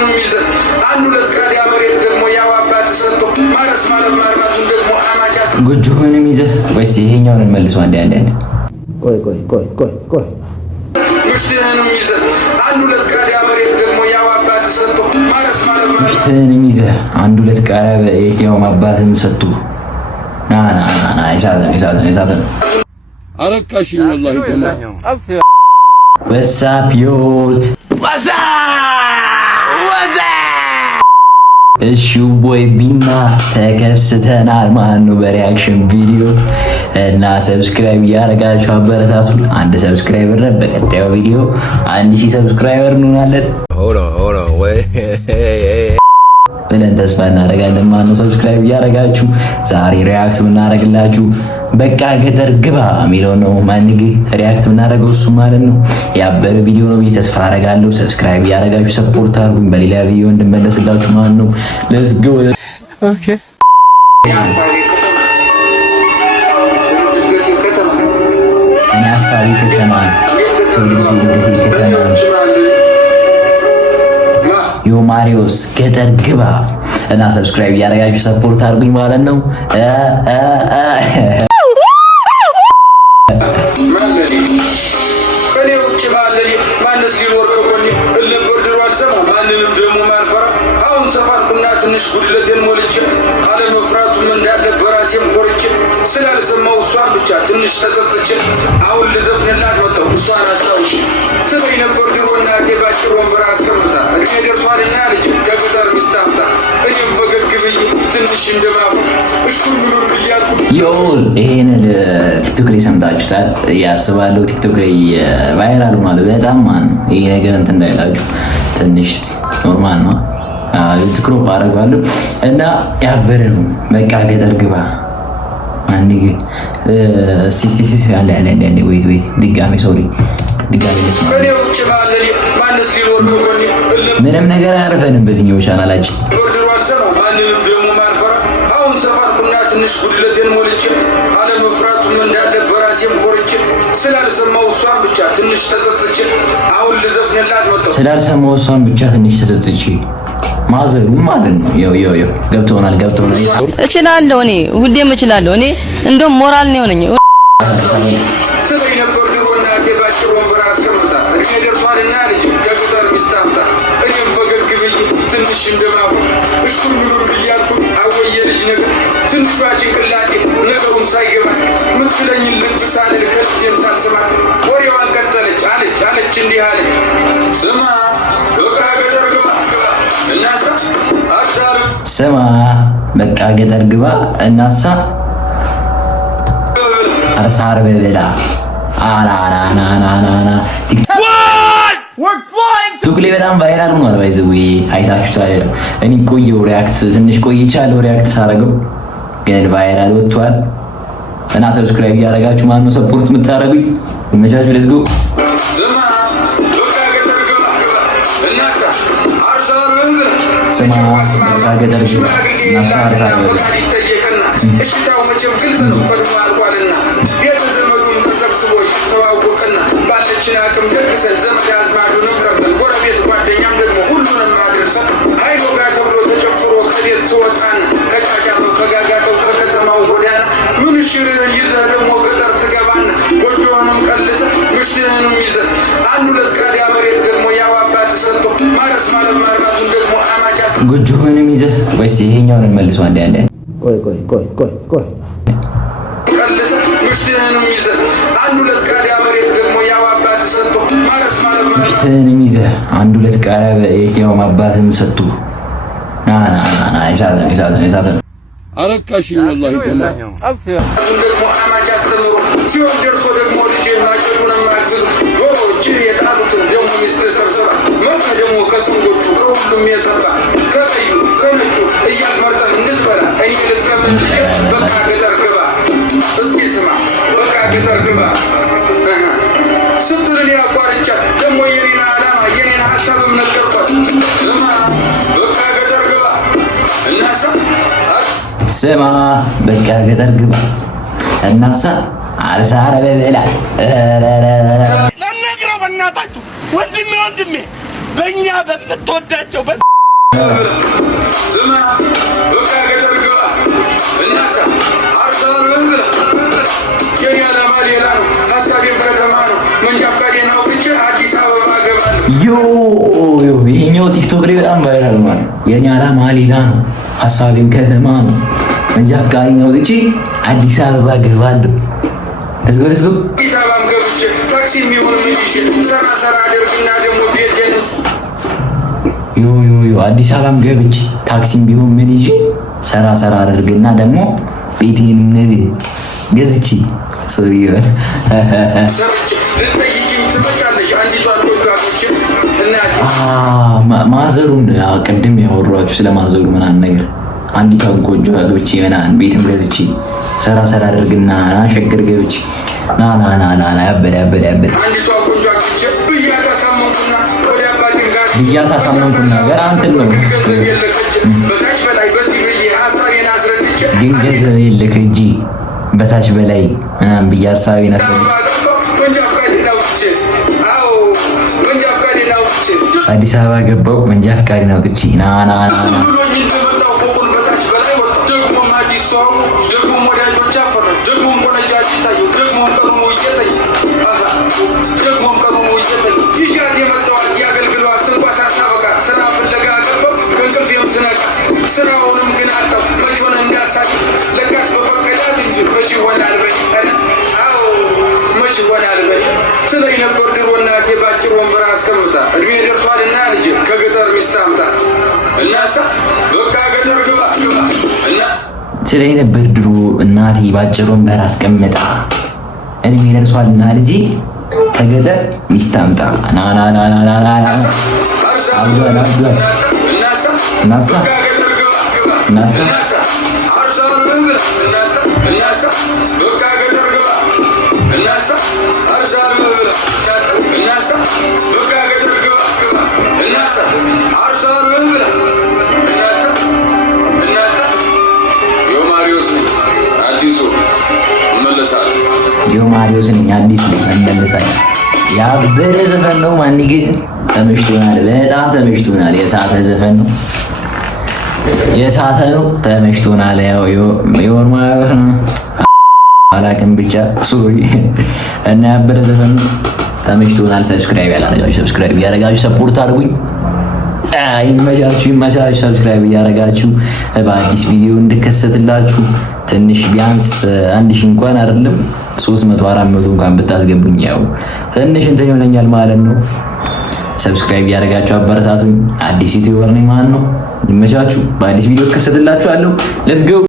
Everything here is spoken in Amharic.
ምሽትህን ይዘህ አንድ ሁለት ቃሪያ መሬት ደግሞ ያው አባት ሰጥቶ ማረስ ማለት ማርባቱን ደግሞ አማቻስ ጎጆህንም ይዘህ ወይስ ይሄኛውን እንመልሰው? አንዴ ቆይ ምሽትህን ይዘህ አንድ ሁለት ቃሪያ መሬት ደግሞ ያው አባት ሰጥቶ ማረስ ማለት ምሽትህንም ይዘህ አንድ ሁለት ቃሪያ ያው አባትም ሰጥቶ ና ይሳተን አረካሽኝ ወላሂ ወሳፕ ዮል እሺ ቦይ ቢና ተከስተናል ማን ነው በሪአክሽን ቪዲዮ እና ሰብስክራይብ ያረጋችሁ አበረታቱ። አንድ ሰብስክራይበር በቀጣዩ ቪዲዮ 1000 ሰብስክራይበር እንሆናለን ብለን ተስፋ እናደርጋለን። ማን ነው ሰብስክራይብ ያረጋችሁ ዛሬ ሪአክት ምናረግላችሁ በቃ ገጠር ግባ የሚለው ነው። ማንግ ሪአክት ምናረገው እሱ ማለት ነው። ያበረ ቪዲዮ ነው ብዬ ተስፋ አረጋለሁ። ሰብስክራይብ ያረጋችሁ ሰፖርት አድርጉኝ። በሌላ ቪዲዮ እንድመለስላችሁ ማለት ነው። ሌትስ ጎ ኦኬ። እኔ ሀሳቤ ከተማ ዮ ማሪዮስ ገጠር ግባ እና ሰብስክራይብ ያረጋችሁ ሰፖርት አድርጉኝ ማለት ነው። ትንሽ ጉድለቴን ሞልቼ አለመፍራቱም እንዳለ በራሴም ኮርቼ ስላልሰማው እሷን ብቻ ትንሽ ተጸጽቼ አሁን ልዘፍንላት መጣሁ እሷን አስታውሼ ትበይ ነበር ድሮ እናቴ ባጭር ወንበር አስቀምጣ እድሜ ደርሷልና ልጅ ከገጠር ሚስት አምጣ እኔም ፈገግ ብዬ ትንሽ እንደማፉ እሽኩር ምኑር ብያልኩ ይሁን። ይሄንን ቲክቶክ ላይ ሰምታችሁታል ያስባለሁ። ቲክቶክ ላይ ቫይራል ማለት በጣም ማን ይሄ ነገር እንትን እንዳይላችሁ ትንሽ ኖርማል ነው። ትክሮፕ አደርጋለሁ እና ያበረ ነው። በቃ ገጠር ግባ አንዴ ሲሲሲ አለ ወይት ድጋሜ ሶሪ ድጋሜ ምንም ነገር አያረፈንም በዚህኛው ቻናላችን። አሁን ሰፋርኩና ትንሽ ጉድለቴን ሞልቼ አለመፍራቱም እንዳለ በራሴም ኮርቼ ስላልሰማው እሷን ብቻ ትንሽ ተጸጽቼ አሁን ልዘፍንላት መጣሁ ስላልሰማው እሷን ብቻ ትንሽ ተጸጽቼ ማዘሩ ማለት ነው። ዮ ገብቶናል። እችላለሁ እኔ ሁሌም እችላለሁ። እኔ እንደውም ሞራል ነው የሆነኝ። ትበይ ነበር ድሮ እናቴ ባጭር ወንበር አስቀምጣ እድሜ ደርሷልና ልጅ ከገጠር ሚስት አምጣ እኔም ፈገግ ብዬ ትንሽ እንደማፉ እሽኩር ምኑር ብያልኩ አወየ ልጅ ነገር ትንሿ ጭንቅላቴ ነገሩን ሳይገባ ምትለኝን ልብ ሳልል ከልቤም ሳልስማ ወሬዋን ቀጠለች አለች እንዲህ አለች ስማ በቃ ገጠር ግባ ስማ በቃ ገጠር ግባ እናሳ አርሳር በበላ አናናናናና ቲክቶክ ላይ በጣም ቫይራል ሆኗል። ባይዘው አይታችሁታል። እኔ ቆየው ትንሽ ቆይቻለሁ ሪአክት ሳረገው ግን ቫይራል ወጥቷል እና ሰብስክራይብ ያረጋችሁ ማን ነው ሰፖርት የምታረጉኝ መቻችሁ ሌትስ ጎ ስማ ገጠር ግባ እናሳ አርሳር በበላ እሽታው መቼም ግልጽ ነው ቀድሞ አልቋልና ቤተዘመዱን ተሰብስቦ ተዋወቅና ባለችን አቅም ደግሰን ዘመድ አዝማዱንም ቀርተን ጎረቤት ጓደኛም ደግሞ ሁሉንም አድርሰን አይኖጋ ተብሎ ተጨፍሮ ከቤት ትወጣና ከጫጫተው ከጋጋተው ከከተማው ጎዳና ምንሽርህን ይዘህ ደግሞ ገጠር ትገባና ጎጆህንም ቀልሰህ ምሽትህንም ይዘህ አንድ ሁለት ቃሪያ መሬት ደግሞ ያው አባት ሰጥቶ ማረስ ማለት ማርባቱን ደግሞ አማቻስ ጎጆህንም ይዘህ ወይስ ይሄኛውን እንመልሰው? አንዴ ቆይ ቀልሰ ምሽትህንም ይዘህ አንድ ሁለት ቃሪያ መሬት ደግሞ ያው አባት ሰጥቶ ማረስ ማለት ምሽትህንም ይዘህ አንድ ሁለት ቃሪያ ያው አባትም ሰጥቶ ይሳተን አረካሽኝ ወላሂ ደግሞ አማች አስተምሮ ሲሆን ደርሶ ደግሞ ልጄ ማጨዱንም አግዙ ዶሮዎች የጣሉትን ደግሞ ሚስት ሰብስባ መርጠ ደግሞ ከስንጎቹ ከሁሉም የሰባ ከቀዩ ከነጩ እያልመርጠህ እንድትበላ እኔ ልትቀምን ልጄ በቃ ገጠር ግባ እስኪ ስማ በቃ ገጠር ግባ ስትልን ያቋርጫ ደግሞ የኔን ዓላማ የኔን ሀሳብም ነገርኳት ስማ በቃ ገጠር ግባ እናሳ ስማ በቃ ገጠር ግባ እናሳ አርሳረ በበላ ለነግረው በእናታችሁ ወንድሜ በእኛ በምትወዳቸው ስማ በቃ ገጠር ግባ እናሳ አርሳሉን ብላ የኔ ዓላማ ሌላ ነው፣ ሀሳቤም ከተማ ነው። መንጃ ፈቃዴን አውጥቼ አዲስ አበባ እገባለሁ። ይሄኛው ቲክቶክ ላይ በጣም ቫይራል ማለት የኔ ዓላማ ሌላ ነው፣ ሀሳቤም ከተማ ነው። መንጃ ፈቃዴን አውጥቼ አዲስ አበባ እገባለሁ። አዲስ አበባም ገብቼ ታክሲ የሚሆን ምን ይዤ ሰራ አደርግና ደግሞ ቤቴን አዲስ አበባም ገብቼ ታክሲም ቢሆን ምን ይዤ ሰራ አደርግና ደግሞ ቤቴን ገዝቼ ሶሪ ማዘሩን ቅድም ያወራችሁ ስለማዘሩ ምናምን ነገር አንዲቷን ጎጆ ገብቼ ምናምን ቤትም ገዝቼ ሰራ አደርግና ሸገር ገብቼ ና ያበደ ብያት አሳመንኩና ገና እንትን ነው ግን ገንዘብ የለክ እንጂ በታች በላይ ምናምን ብዬ ሀሳቤን አዲስ አበባ ገባሁ። መንጃ ፈቃዴን አውጥቼ ና ስራውንም ግን አጣው መቾን እንዳሳቅ ለካስ በፈቀዳት እንጂ መች ይሆናል በይ አዎ መች ይሆናል በይ ስለኝ ነበር ድሮ እናቴ ባጭር ወንበር አስቀምጣ እድሜ ደርሷልና ልጅ ከገጠር ሚስት አምጣ እናሳ በቃ ገጠር ግባ እና ስለኝ ነበር ድሮ እናቴ ባጭር ወንበር አስቀምጣ እድሜ ደርሷልና ልጅ ከገጠር ሚስት አምጣ እናሳ ማሪዮስ ነኝ አዲሱ እመለሳለሁ። ያበደ ዘፈን ነው። ማን ግን ተመችቶናል፣ በጣም ተመችቶናል። የሳተ ዘፈን ነው፣ የሳተ ነው፣ ተመችቶናል። ያው የማሪዮስ ነው አላውቅም ብቻ ሶሪ እና ያበደ ዘፈን ነው፣ ተመችቶናል። ሰብስክራይብ ያላደረጋችሁ ሰብስክራይብ ያደረጋችሁ ሰፖርት አድርጉኝ። ይመቻችሁ። ሰብስክራይብ እያደረጋችሁ በአዲስ ቪዲዮ እንድከሰትላችሁ ትንሽ ቢያንስ 1000 እንኳን አይደለም 300 400 እንኳን ብታስገቡኝ ያው ትንሽ እንትን ይሆነኛል ማለት ነው። ሰብስክራይብ እያደረጋችሁ አበረታቱኝ። አዲስ ዩቲዩበር ነኝ ማለት ነው። ይመቻችሁ። በአዲስ ቪዲዮ እከሰትላችኋለሁ። ሌትስ ጎ